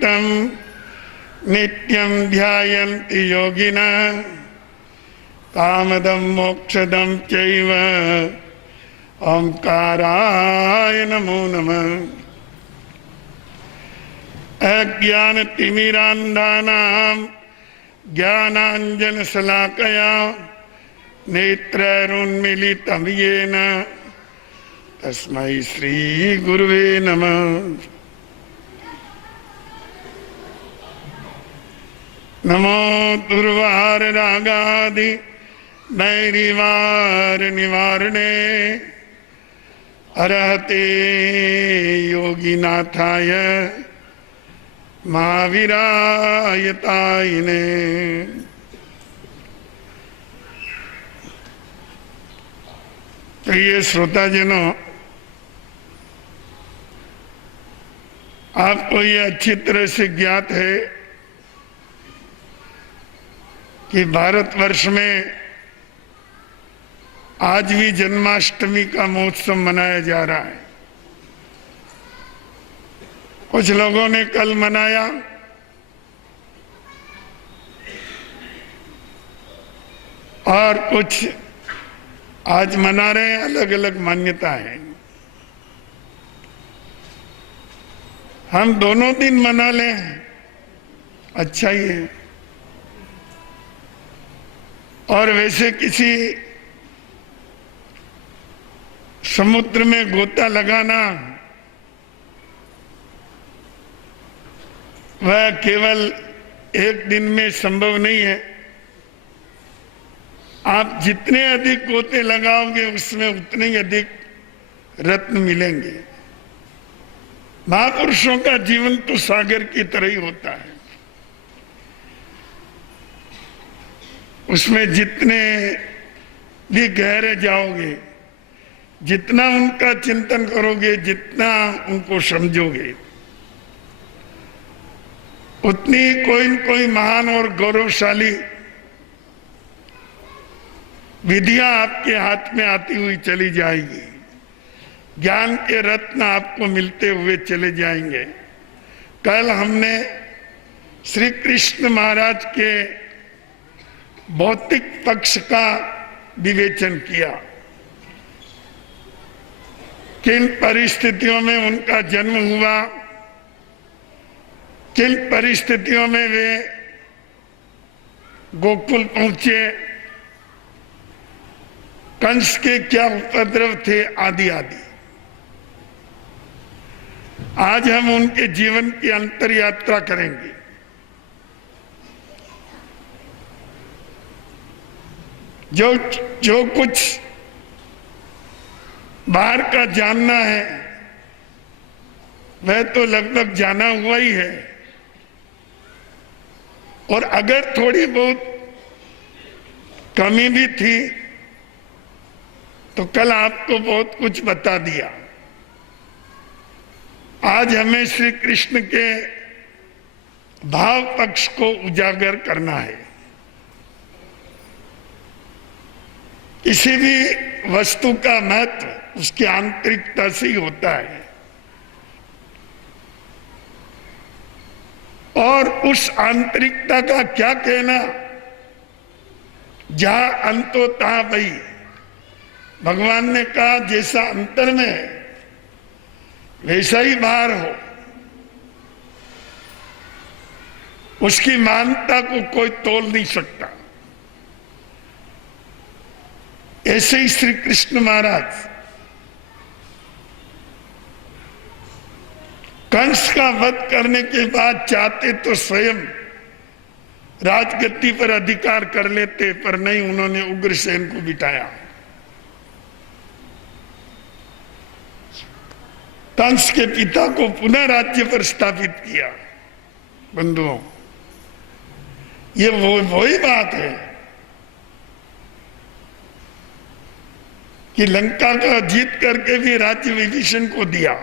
युक्तं नित्यं ध्यायन्ति योगिनः कामदं मोक्षदं चैव ओंकाराय नमो नमः। अज्ञानतिमिरान्धानां ज्ञानाञ्जनशलाकया नेत्रैरुन्मीलितं येन तस्मै श्रीगुरुवे नमः। नमो दुर्वाररागादि नैरिवार निवारणे अरहते योगिनाथाय महावीरायतायिने। प्रिय श्रोताजनों, आपको ये अच्छी तरह से ज्ञात है कि भारतवर्ष में आज भी जन्माष्टमी का महोत्सव मनाया जा रहा है। कुछ लोगों ने कल मनाया, और कुछ आज मना रहे हैं। अलग अलग मान्यता है। हम दोनों दिन मना लें, अच्छा ही है। और वैसे किसी समुद्र में गोता लगाना वह केवल एक दिन में संभव नहीं है। आप जितने अधिक गोते लगाओगे उसमें उतने ही अधिक रत्न मिलेंगे। महापुरुषों का जीवन तो सागर की तरह ही होता है। उसमें जितने भी गहरे जाओगे, जितना उनका चिंतन करोगे, जितना उनको समझोगे, उतनी कोई न कोई महान और गौरवशाली विधियां आपके हाथ में आती हुई चली जाएगी। ज्ञान के रत्न आपको मिलते हुए चले जाएंगे। कल हमने श्री कृष्ण महाराज के भौतिक पक्ष का विवेचन किया। किन परिस्थितियों में उनका जन्म हुआ, किन परिस्थितियों में वे गोकुल पहुंचे, कंस के क्या उपद्रव थे, आदि आदि। आज हम उनके जीवन की अंतर यात्रा करेंगे। जो कुछ बाहर का जानना है वह तो लगभग जाना हुआ ही है। और अगर थोड़ी बहुत कमी भी थी तो कल आपको बहुत कुछ बता दिया। आज हमें श्री कृष्ण के भाव पक्ष को उजागर करना है। किसी भी वस्तु का महत्व उसकी आंतरिकता से ही होता है। और उस आंतरिकता का क्या कहना, जहां अंतो तहां वही। भगवान ने कहा जैसा अंतर में है वैसा ही बाहर हो। उसकी महानता को कोई तोल नहीं सकता। ऐसे ही श्री कृष्ण महाराज कंस का वध करने के बाद चाहते तो स्वयं राजगद्दी पर अधिकार कर लेते, पर नहीं, उन्होंने उग्रसेन को बिठाया। कंस के पिता को पुनः राज्य पर स्थापित किया। बंधुओं, ये वही बात है कि लंका का जीत करके भी राज्य विभीषण को दिया।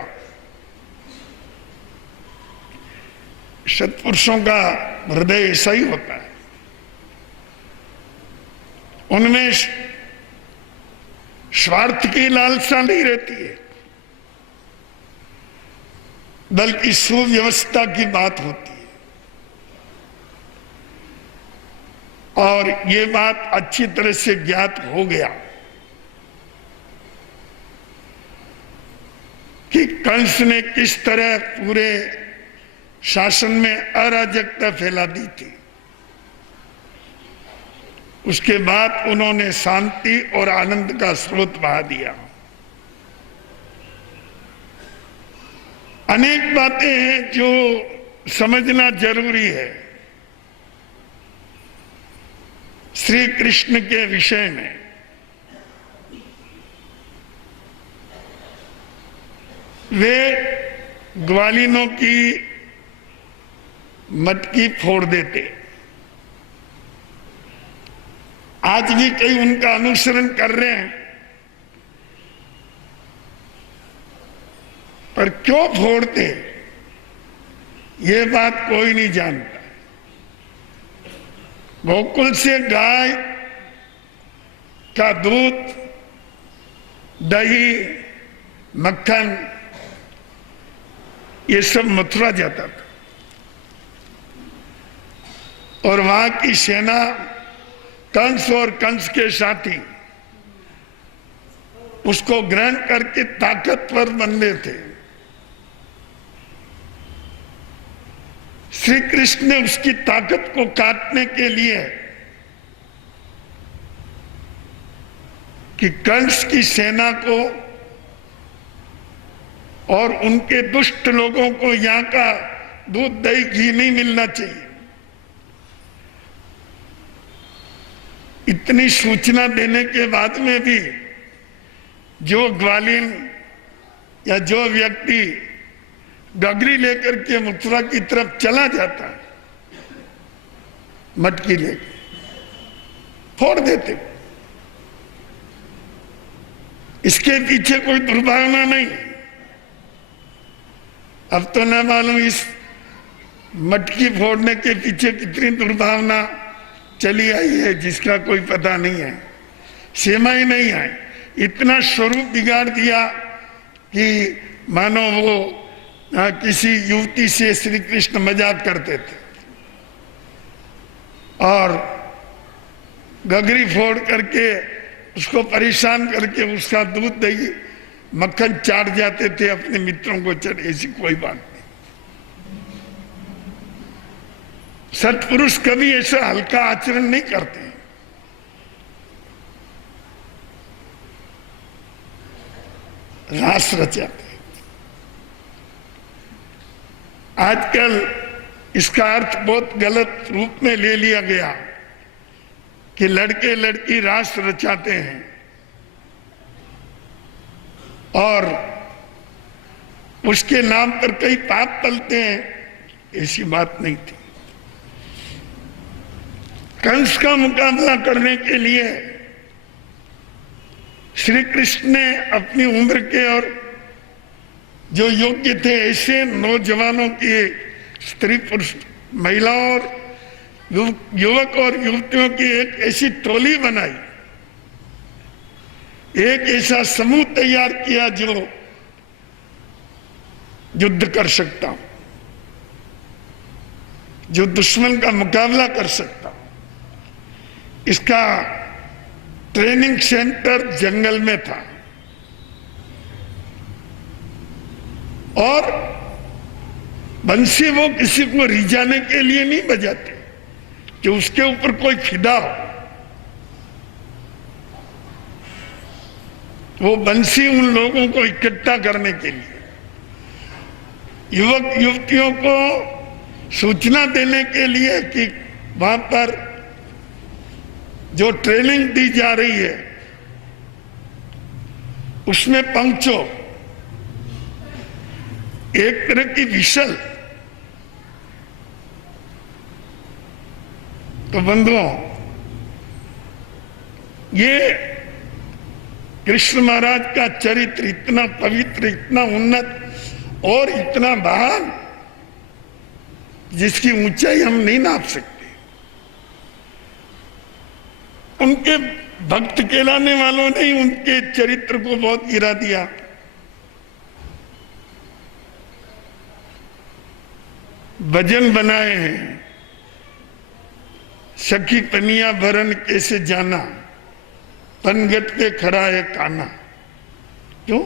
सत्पुरुषों का हृदय ऐसा ही होता है। उनमें स्वार्थ की लालसा नहीं रहती है। बल्कि सुव्यवस्था की बात होती है। और ये बात अच्छी तरह से ज्ञात हो गया कि कंस ने किस तरह पूरे शासन में अराजकता फैला दी थी। उसके बाद उन्होंने शांति और आनंद का स्रोत बहा दिया। अनेक बातें हैं जो समझना जरूरी है श्री कृष्ण के विषय में। वे ग्वालिनों की मटकी फोड़ देते। आज भी कई उनका अनुसरण कर रहे हैं, पर क्यों फोड़ते ये बात कोई नहीं जानता। गोकुल से गाय का दूध, दही, मक्खन ये सब मथुरा जाता था और वहां की सेना कंस और कंस के साथी उसको ग्रहण करके ताकतवर बनते थे। श्री कृष्ण ने उसकी ताकत को काटने के लिए कि कंस की सेना को और उनके दुष्ट लोगों को यहां का दूध, दही, घी नहीं मिलना चाहिए, इतनी सूचना देने के बाद में भी जो ग्वालिन या जो व्यक्ति गगरी लेकर के मथुरा की तरफ चला जाता, मटकी लेकर फोड़ देते। इसके पीछे कोई दुर्भावना नहीं। अब तो न मालूम इस मटकी फोड़ने के पीछे कितनी दुर्भावना चली आई है जिसका कोई पता नहीं है, सीमा ही नहीं है। इतना स्वरूप बिगाड़ दिया कि मानो वो किसी युवती से श्री कृष्ण मजाक करते थे और गगरी फोड़ करके उसको परेशान करके उसका दूध, दही, मक्खन चाट जाते थे अपने मित्रों को चढ़। ऐसी कोई बात नहीं। सत्पुरुष कभी ऐसा हल्का आचरण नहीं करते। रास रचाते। आजकल इसका अर्थ बहुत गलत रूप में ले लिया गया कि लड़के लड़की रास रचाते हैं और उसके नाम पर कई पाप पलते हैं। ऐसी बात नहीं थी। कंस का मुकाबला करने के लिए श्री कृष्ण ने अपनी उम्र के और जो योग्य थे ऐसे नौजवानों की, स्त्री पुरुष, महिलाओं और युवक और युवतियों की एक ऐसी टोली बनाई, एक ऐसा समूह तैयार किया जो युद्ध कर सकता, जो दुश्मन का मुकाबला कर सकता। इसका ट्रेनिंग सेंटर जंगल में था और बंसी वो किसी को रिझाने के लिए नहीं बजाते कि उसके ऊपर कोई फिदा हो। वो बंसी उन लोगों को इकट्ठा करने के लिए, युवक युवतियों को सूचना देने के लिए कि वहां पर जो ट्रेनिंग दी जा रही है उसमें पहुंचो। एक तरह की विशल। तो बंधुओं, ये कृष्ण महाराज का चरित्र इतना पवित्र, इतना उन्नत और इतना महान, जिसकी ऊंचाई हम नहीं नाप सकते। उनके भक्त कहलाने वालों ने ही उनके चरित्र को बहुत गिरा दिया। भजन बनाए हैं, सखी पनिया भरन कैसे जाना, पनघट पे खड़ा है काना। क्यों?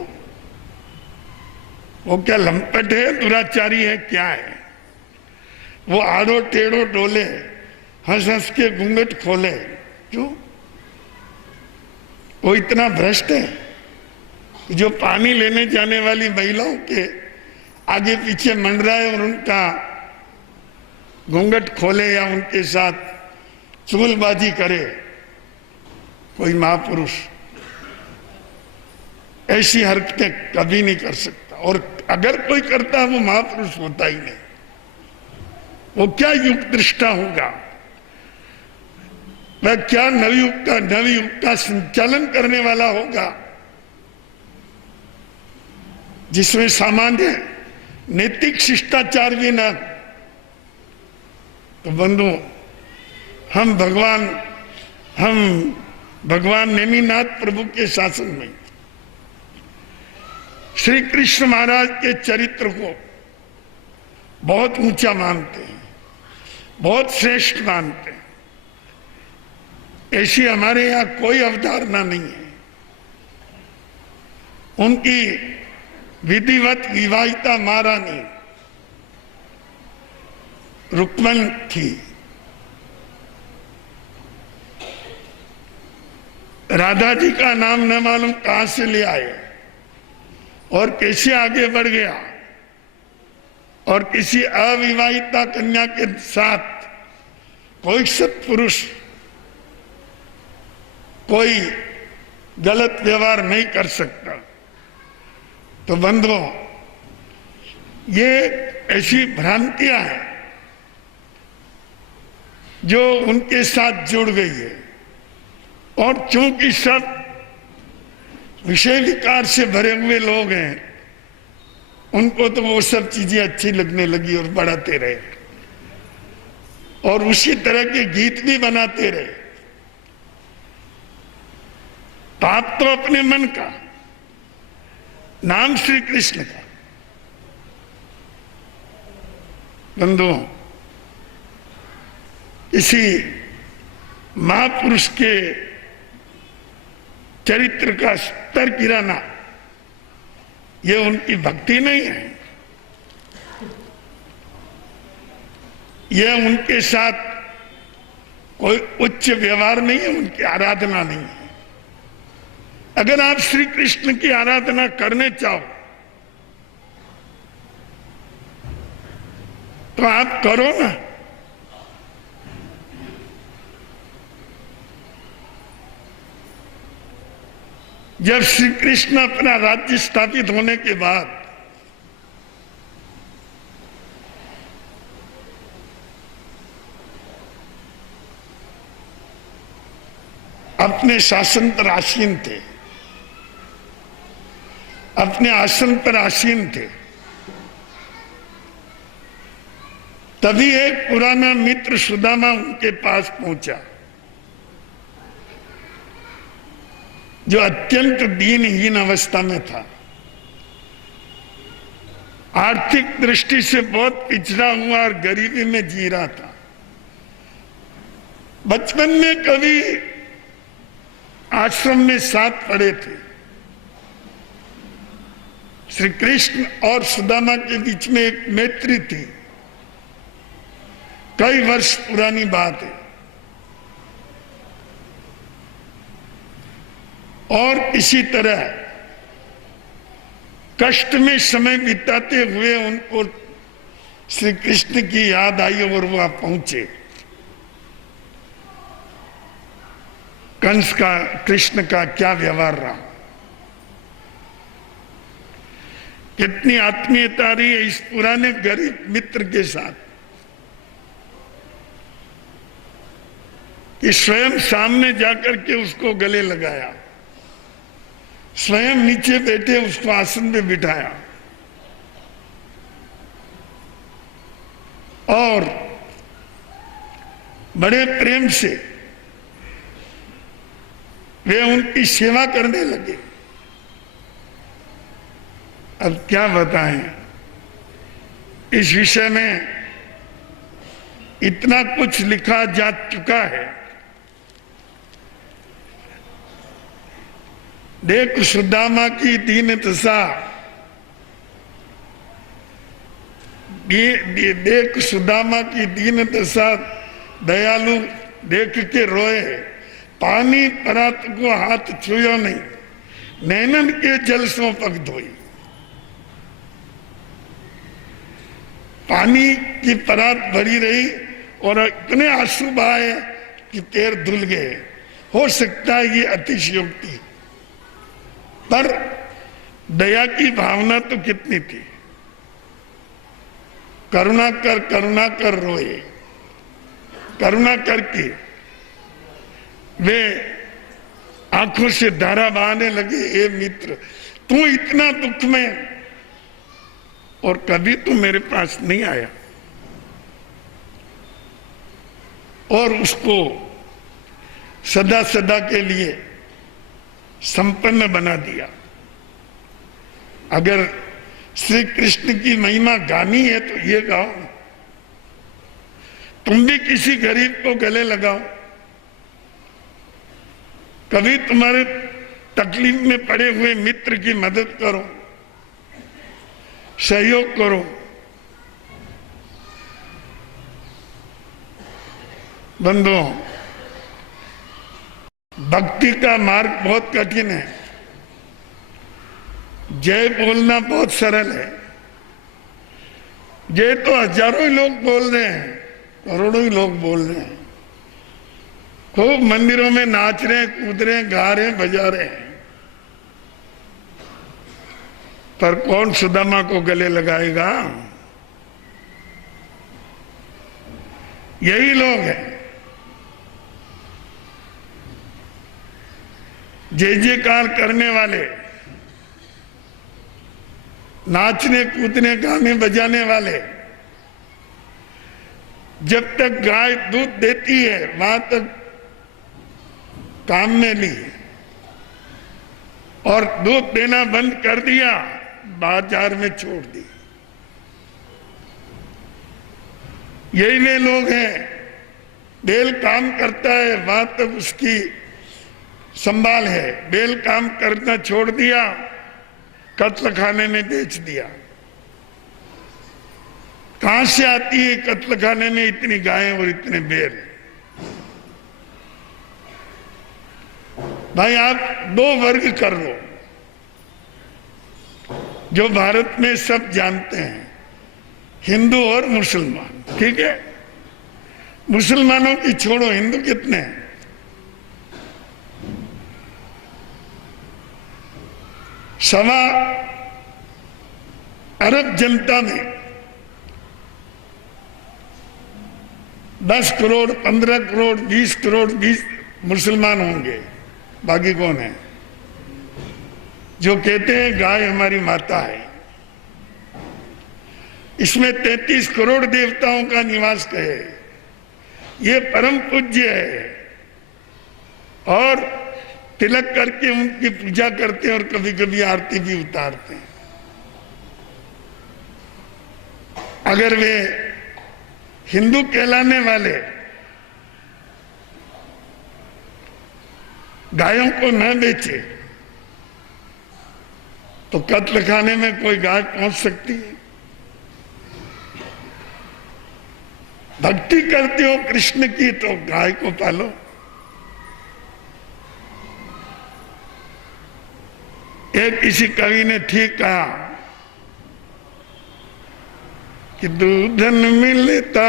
वो क्या लंपट है, दुराचारी है, क्या है? वो आड़ो टेढ़ो डोले, हंस हंस के घूंघट खोले। क्यों? वो इतना भ्रष्ट है जो पानी लेने जाने वाली महिलाओं के आगे पीछे मंडराए और उनका घूंघट खोले या उनके साथ चुगलबाजी करे। कोई महापुरुष ऐसी हरकतें कभी नहीं कर सकता, और अगर कोई करता है वो महापुरुष होता ही नहीं। वो क्या युग दृष्टा होगा, वह क्या नवयुग का संचालन करने वाला होगा, जिसमें सामान्य नैतिक शिष्टाचार भी ना। तो बंधु, हम भगवान नेमिनाथ प्रभु के शासन में श्री कृष्ण महाराज के चरित्र को बहुत ऊंचा मानते हैं, बहुत श्रेष्ठ मानते हैं। ऐसी हमारे यहाँ कोई अवधारणा नहीं है। उनकी विधिवत विवाहिता महारानी रुक्मन थी। राधा जी का नाम न मालूम कहां से ले आए और कैसे आगे बढ़ गया, और किसी अविवाहिता कन्या के साथ कोई सत्पुरुष कोई गलत व्यवहार नहीं कर सकता। तो बंधुओं, ये ऐसी भ्रांतियां हैं जो उनके साथ जुड़ गई है, और चूंकि सब विषय विकार से भरे हुए लोग हैं, उनको तो वो सब चीजें अच्छी लगने लगी और बढ़ाते रहे, और उसी तरह के गीत भी बनाते रहे। पाप तो अपने मन का, नाम श्री कृष्ण का। बंधुओं, इसी महापुरुष के चरित्र का स्तर गिराना, ये उनकी भक्ति नहीं है, यह उनके साथ कोई उच्च व्यवहार नहीं है, उनकी आराधना नहीं है। अगर आप श्री कृष्ण की आराधना करने चाहो तो आप करो ना। जब श्री कृष्ण अपना राज्य स्थापित होने के बाद अपने शासन पर आसीन थे, अपने आसन पर आसीन थे, तभी एक पुराना मित्र सुदामा उनके पास पहुंचा, जो अत्यंत दीनहीन अवस्था में था, आर्थिक दृष्टि से बहुत पिछड़ा हुआ और गरीबी में जी रहा था। बचपन में कभी आश्रम में साथ पढ़े थे। श्री कृष्ण और सुदामा के बीच में एक मैत्री थी, कई वर्ष पुरानी बात है। और इसी तरह कष्ट में समय बिताते हुए उनको श्री कृष्ण की याद आई और वह पहुंचे। कंस का कृष्ण का क्या व्यवहार रहा, कितनी आत्मीयता रही है इस पुराने गरीब मित्र के साथ, कि स्वयं सामने जाकर के उसको गले लगाया, स्वयं नीचे बैठे उसको आसन पे बिठाया, और बड़े प्रेम से वे उनकी सेवा करने लगे। अब क्या बताएं, इस विषय में इतना कुछ लिखा जा चुका है। देख सुदामा की दीन दशा, देख सुदामा की दीन दशा, दयालु देख के रोए, पानी परात को हाथ छुयो नहीं, नैनन के जल सो पग धोई। पानी की परात भरी रही और इतने आंसू बहाए कि पैर धुल गए। हो सकता है ये अतिशयोक्ति, पर दया की भावना तो कितनी थी। करुणा कर रोए, करुणा करके वे आंखों से धारा बहाने लगे। ए मित्र, तू इतना दुख में और कभी तू मेरे पास नहीं आया, और उसको सदा सदा के लिए संपन्न बना दिया। अगर श्री कृष्ण की महिमा गानी है तो ये गाओ। तुम भी किसी गरीब को गले लगाओ, कभी तुम्हारे तकलीफ में पड़े हुए मित्र की मदद करो, सहयोग करो। बंधुओं, भक्ति का मार्ग बहुत कठिन है। जय बोलना बहुत सरल है। जय तो हजारों ही लोग बोल रहे हैं, करोड़ों ही लोग बोल रहे हैं, खूब मंदिरों में नाच रहे हैं, कूद रहे हैं, गा रहे हैं, बजा रहे हैं, पर कौन सुदामा को गले लगाएगा? यही लोग हैं। जय जयकार करने वाले, नाचने कूदने गाने बजाने वाले, जब तक गाय दूध देती है वहां तक काम में ली, और दूध देना बंद कर दिया, बाजार में छोड़ दी। यही वे लोग हैं। बैल काम करता है वहां तक उसकी संभाल है, बैल काम करना छोड़ दिया, कत्ल खाने में बेच दिया। कहां से आती है कत्ल खाने में इतनी गायें और इतने बैल? भाई आप दो वर्ग कर लो, जो भारत में सब जानते हैं, हिंदू और मुसलमान। ठीक है, मुसलमानों की छोड़ो, हिंदू कितने हैं? सवा अरब जनता में 10 करोड़, 15 करोड़, 20 करोड़, 20 मुसलमान होंगे। बाकी कौन है? जो कहते हैं गाय हमारी माता है। इसमें 33 करोड़ देवताओं का निवास है। ये परम पूज्य है, और तिलक करके उनकी पूजा करते हैं और कभी कभी आरती भी उतारते हैं। अगर वे हिंदू कहलाने वाले गायों को न बेचे तो कत्ल खाने में कोई गाय पहुंच सकती है? भक्ति करते हो कृष्ण की तो गाय को पालो। एक किसी कवि ने ठीक कहा कि दूध न मिलता,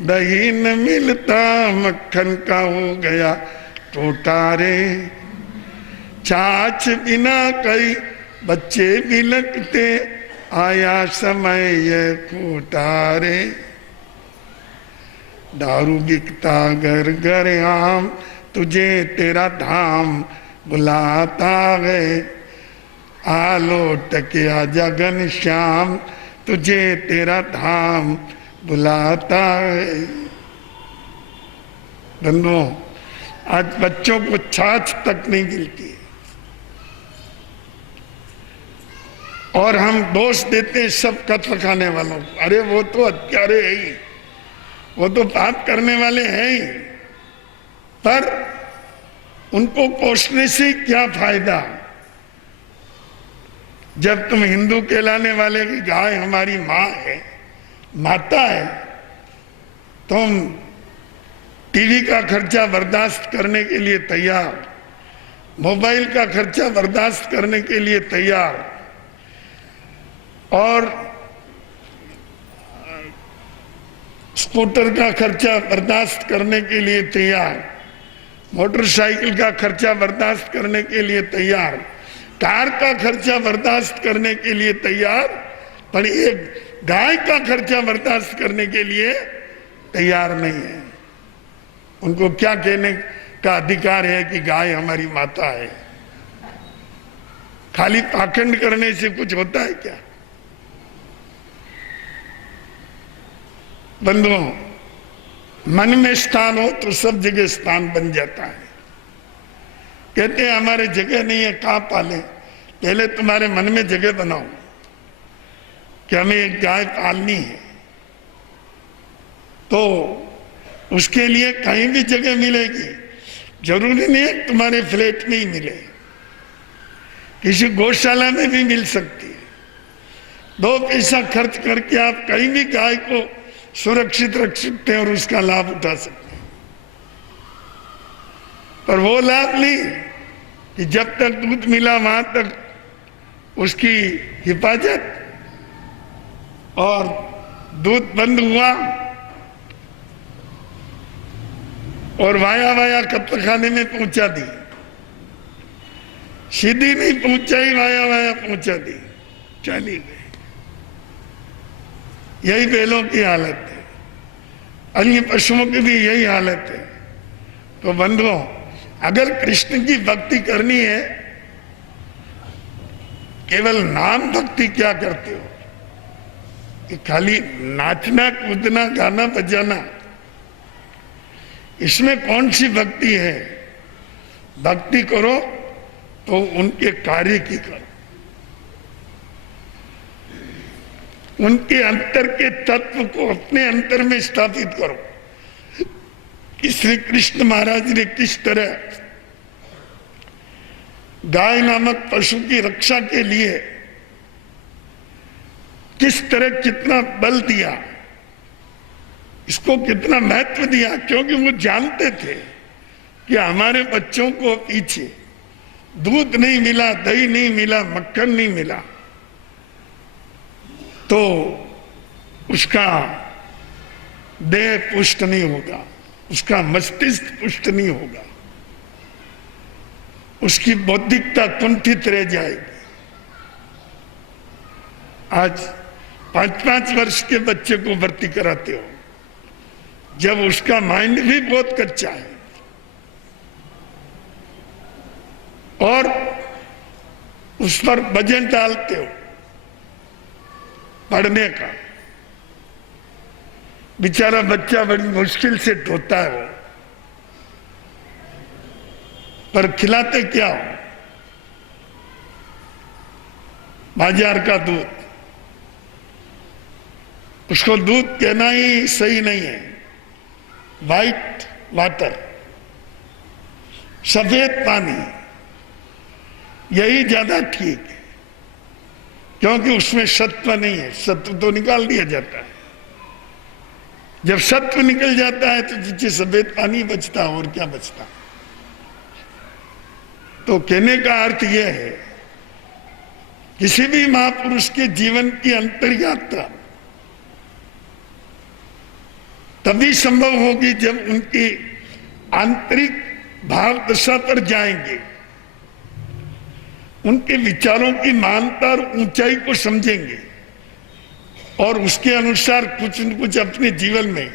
दही न मिलता, मक्खन का हो गया टोटा रे। छाछ बिना कई बच्चे भी लगते, आया समय ये खोटा रे। दारू बिकता घर घर आम, तुझे तेरा धाम बुलाता है। आलोट के आजा घनश्याम, तुझे तेरा धाम बुलाता है। बंधुओं, आज बच्चों को छाछ तक नहीं मिलती, और हम दोष देते हैं सब कत्ल खाने वालों को। अरे वो तो हत्यारे है ही, वो तो पाप करने वाले हैं ही, पर उनको पोषने से क्या फायदा? जब तुम हिंदू कहलाने वाले की गाय हमारी माँ है, माता है, तुम टीवी का खर्चा बर्दाश्त करने के लिए तैयार, मोबाइल का खर्चा बर्दाश्त करने के लिए तैयार, और स्कूटर का खर्चा बर्दाश्त करने के लिए तैयार, मोटरसाइकिल का खर्चा बर्दाश्त करने के लिए तैयार, कार का खर्चा बर्दाश्त करने के लिए तैयार, पर एक गाय का खर्चा बर्दाश्त करने के लिए तैयार नहीं है। उनको क्या कहने का अधिकार है कि गाय हमारी माता है? खाली पाखंड करने से कुछ होता है क्या? बंधुओं, मन में स्थान हो तो सब जगह स्थान बन जाता है। कहते हैं हमारे जगह नहीं है, कहां पाले? पहले तुम्हारे मन में जगह बनाओ कि हमें एक गाय पालनी है, तो उसके लिए कहीं भी जगह मिलेगी। जरूरी नहीं है तुम्हारे फ्लैट में ही मिले, किसी गौशाला में भी मिल सकती है। 2 पैसा खर्च करके आप कहीं भी गाय को सुरक्षित रख सकते हैं और उसका लाभ उठा सकते हैं। पर वो लाभ नहीं कि जब तक दूध मिला वहां तक उसकी हिफाजत, और दूध बंद हुआ और वाया वाया कत्तखाने में पहुंचा दी, सीधी नहीं पहुंचाई, वाया वाया पहुंचा दी, चली गई। यही बैलों की हालत है, अन्य पशुओं की भी यही हालत है। तो बंधुओं, अगर कृष्ण की भक्ति करनी है, केवल नाम भक्ति क्या करते हो कि खाली नाचना कूदना गाना बजाना, इसमें कौन सी भक्ति है? भक्ति करो तो उनके कार्य की करो, उनके अंतर के तत्व को अपने अंतर में स्थापित करो कि श्री कृष्ण महाराज ने किस तरह गाय नामक पशु की रक्षा के लिए किस तरह कितना बल दिया, इसको कितना महत्व दिया, क्योंकि वो जानते थे कि हमारे बच्चों को पीछे दूध नहीं मिला, दही नहीं मिला, मक्खन नहीं मिला, तो उसका देह पुष्ट नहीं होगा, उसका मस्तिष्क पुष्ट नहीं होगा, उसकी बौद्धिकता कुंठित रह जाएगी। आज 5-5 वर्ष के बच्चे को भर्ती कराते हो, जब उसका माइंड भी बहुत कच्चा है, और उस पर वजन डालते हो पढ़ने का, बेचारा बच्चा बड़ी मुश्किल से ढोता है वो, पर खिलाते क्या हो? बाजार का दूध। उसको दूध कहना ही सही नहीं है, वाइट वाटर, सफेद पानी, यही ज्यादा ठीक है, क्योंकि उसमें सत्व नहीं है। सत्व तो निकाल दिया जाता है, जब सत्व निकल जाता है तो नीचे सफेद पानी बचता, और क्या बचता। तो कहने का अर्थ यह है, किसी भी महापुरुष के जीवन की अंतर यात्रा तभी संभव होगी जब उनकी आंतरिक भाव दशा पर जाएंगे, उनके विचारों की महानता और ऊंचाई को समझेंगे, और उसके अनुसार कुछ न कुछ अपने जीवन में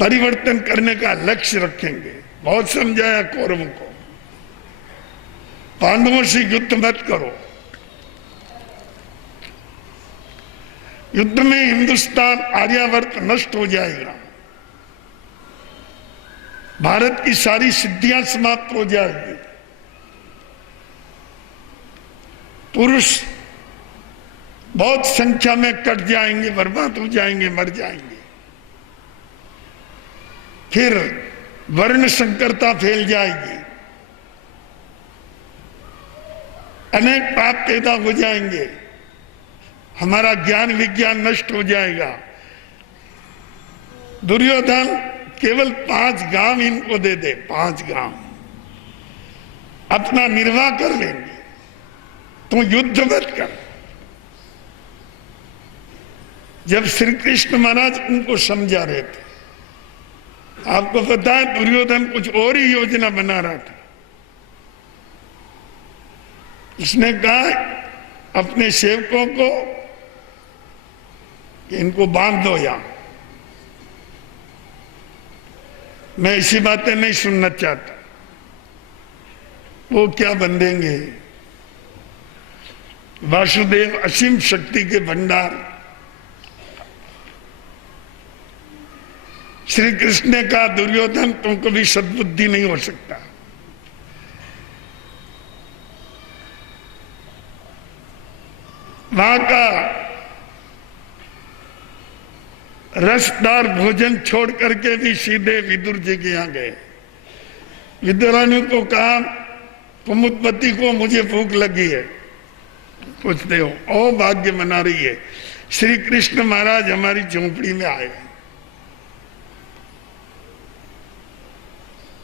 परिवर्तन करने का लक्ष्य रखेंगे। बहुत समझाया कौरवों को, पांडवों से युद्ध मत करो, युद्ध में हिंदुस्तान आर्यावर्त नष्ट हो जाएगा, भारत की सारी सिद्धियां समाप्त हो जाएगी, पुरुष बहुत संख्या में कट जाएंगे, बर्बाद हो जाएंगे, मर जाएंगे। फिर वर्ण संकरता फैल जाएगी, अनेक पाप पैदा हो जाएंगे, हमारा ज्ञान विज्ञान नष्ट हो जाएगा। दुर्योधन केवल 5 गांव इनको दे दे, 5 गांव अपना निर्वाह कर लेंगे, तुम युद्ध मत कर। जब श्री कृष्ण महाराज उनको समझा रहे थे, आपको पता है दुर्योधन कुछ और ही योजना बना रहा था। उसने कहा अपने सेवकों को कि इनको बांध दो यहां, मैं ऐसी बातें नहीं सुनना चाहता। वो क्या बंधेंगे? वासुदेव असीम शक्ति के भंडार। श्री कृष्ण ने कहा दुर्योधन तुमको भी सद्बुद्धि नहीं हो सकता। वहां का रसदार भोजन छोड़ करके भी सीधे विदुर जी के यहां गए। विदुरानी को कहा कुमुदवती को मुझे भूख लगी है, कुछ दो। ओ भाग्य मना रही है, श्री कृष्ण महाराज हमारी झोंपड़ी में आए।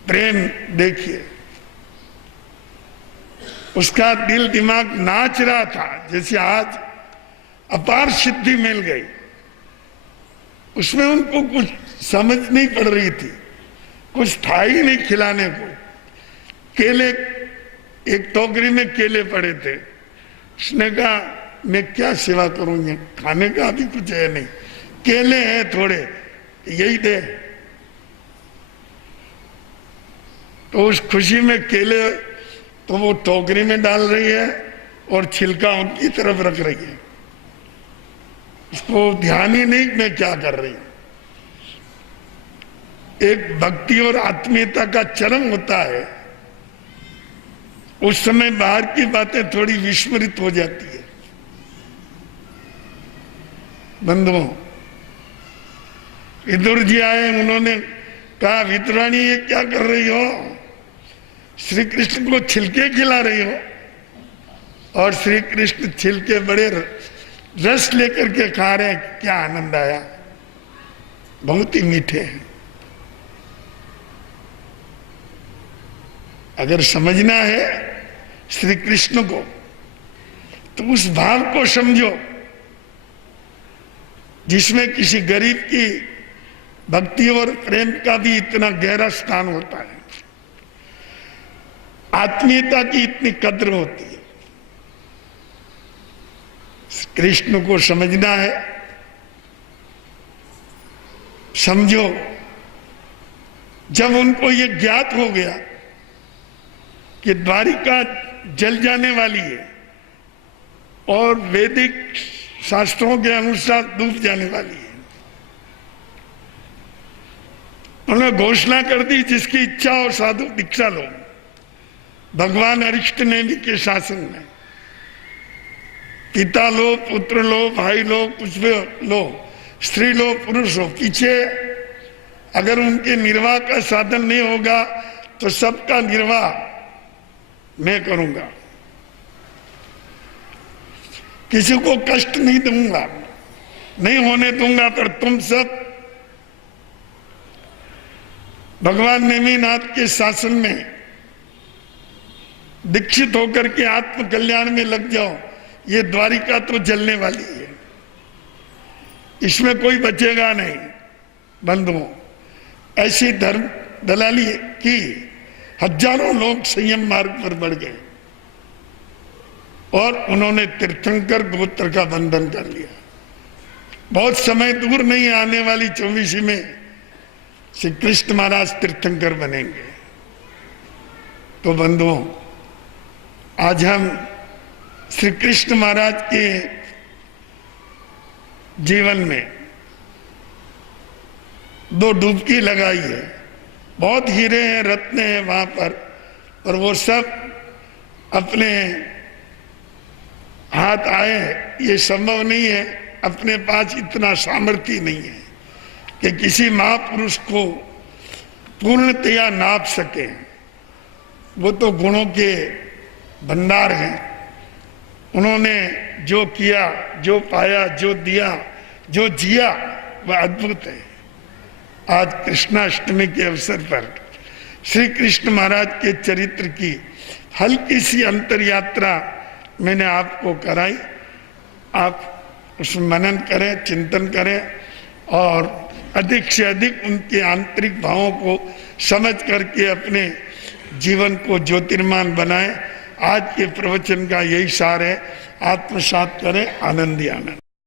प्रेम देखिए, उसका दिल दिमाग नाच रहा था जैसे आज अपार सिद्धि मिल गई। उसमें उनको कुछ समझ नहीं पड़ रही थी, कुछ था ही नहीं खिलाने को। केले, एक टोकरी में केले पड़े थे। उसने कहा मैं क्या सेवा करूंगी, खाने का भी कुछ है नहीं, केले हैं थोड़े, यही दे। तो उस खुशी में केले तो वो टोकरी में डाल रही है और छिलका उनकी तरफ रख रही है। उसको ध्यान ही नहीं मैं क्या कर रही हूं। एक भक्ति और आत्मीयता का चरम होता है, उस समय बाहर की बातें थोड़ी विस्मृत हो जाती है। बंधुओं, विदुर जी आए, उन्होंने कहा विदुरानी ये क्या कर रही हो, श्री कृष्ण को छिलके खिला रही हो। और श्री कृष्ण छिलके बड़े रस लेकर के खा रहे हैं। क्या आनंद आया, बहुत ही मीठे हैं। अगर समझना है श्री कृष्ण को तो उस भाव को समझो जिसमें किसी गरीब की भक्ति और प्रेम का भी इतना गहरा स्थान होता है, आत्मीयता की इतनी कद्र होती है। कृष्ण को समझना है, समझो। जब उनको ये ज्ञात हो गया कि द्वारिका जल जाने वाली है और वैदिक शास्त्रों के अनुसार डूब जाने वाली है, उन्होंने घोषणा कर दी जिसकी इच्छा हो साधु दीक्षा लो। भगवान अरिष्ट ने भी के शासन में पिता लो, पुत्र लो, भाई लो, कुछ भी लो, स्त्री लो, पुरुष हो, पीछे अगर उनके निर्वाह का साधन नहीं होगा तो सबका निर्वाह मैं करूंगा, किसी को कष्ट नहीं दूंगा, नहीं होने दूंगा। पर तुम सब भगवान नेमिनाथ के शासन में दीक्षित होकर के आत्म कल्याण में लग जाओ। ये द्वारिका तो जलने वाली है, इसमें कोई बचेगा नहीं। बंधुओं, ऐसी धर्म दलाली की हजारों लोग संयम मार्ग पर बढ़ गए और उन्होंने तीर्थंकर गोत्र का बंधन कर लिया। बहुत समय दूर नहीं, आने वाली 24 में श्री कृष्ण महाराज तीर्थंकर बनेंगे। तो बंधुओं, आज हम श्री कृष्ण महाराज के जीवन में 2 डुबकी लगाई है। बहुत हीरे हैं, रत्न हैं वहां पर, और वो सब अपने हाथ आए ये संभव नहीं है। अपने पास इतना सामर्थ्य नहीं है कि किसी महापुरुष को पूर्णतया नाप सके। वो तो गुणों के भंडार हैं। उन्होंने जो किया, जो पाया, जो दिया, जो जिया, वह अद्भुत है। आज कृष्णाष्टमी के अवसर पर श्री कृष्ण महाराज के चरित्र की हल्की सी अंतर यात्रा मैंने आपको कराई। आप उसमें मनन करें, चिंतन करें और अधिक से अधिक उनके आंतरिक भावों को समझ करके अपने जीवन को ज्योतिर्मान बनाएं। आज के प्रवचन का यही सार है। आत्मसात करें। आनंद ही आनंद।